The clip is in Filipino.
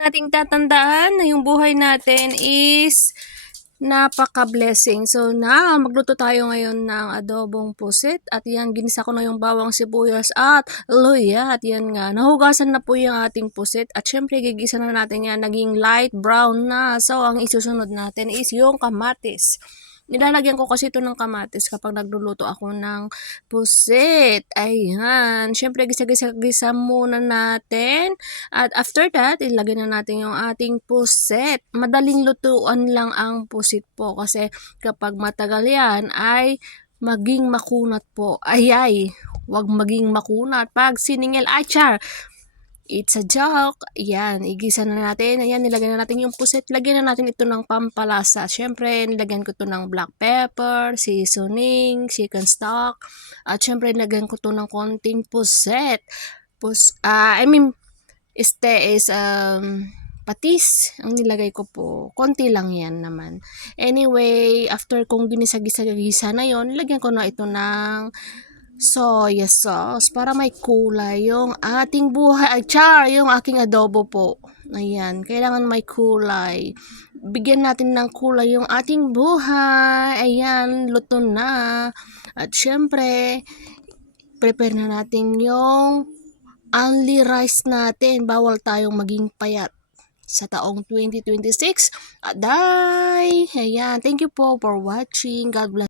Nating tatandaan na yung buhay natin is napaka-blessing. So now, magluto tayo ngayon ng adobong pusit. At yan, ginisa ko na yung bawang sibuyas at luya. At yan nga, nahugasan na po yung ating pusit. At syempre, gigisa na natin yan, naging light brown na. So, ang isusunod natin is yung kamatis. Nilalagyan ko kasi ito ng kamatis kapag nagluluto ako ng pusit. Ayan. Syempre, gisa-gisa muna natin. At after that, ilagay na natin yung ating pusit. Madaling lutuan lang ang pusit po kasi kapag matagal yan ay maging makunat po. Ay, wag maging makunat. Pag siningil, ay char! It's a joke. Yan, igisa na natin. Ayan, nilagyan na natin yung pusit. Lagyan na natin ito ng pampalasa. Syempre, nilagyan ko ito ng black pepper, seasoning, chicken stock. At syempre, nilagyan ko ito ng konting pusit. Este is patis ang nilagay ko po. Konti lang yan naman. Anyway, after kong ginisa-gisa na yon, nilagyan ko na ito ng soya sauce para may kulay yung ating buhay. Yung aking adobo po. Ayan, kailangan may kulay. Bigyan natin ng kulay yung ating buhay. Ayan, luto na. At syempre, prepare na natin yung only rice natin. Bawal tayong maging payat sa taong 2026. Aday! Ayan, thank you po for watching. God bless.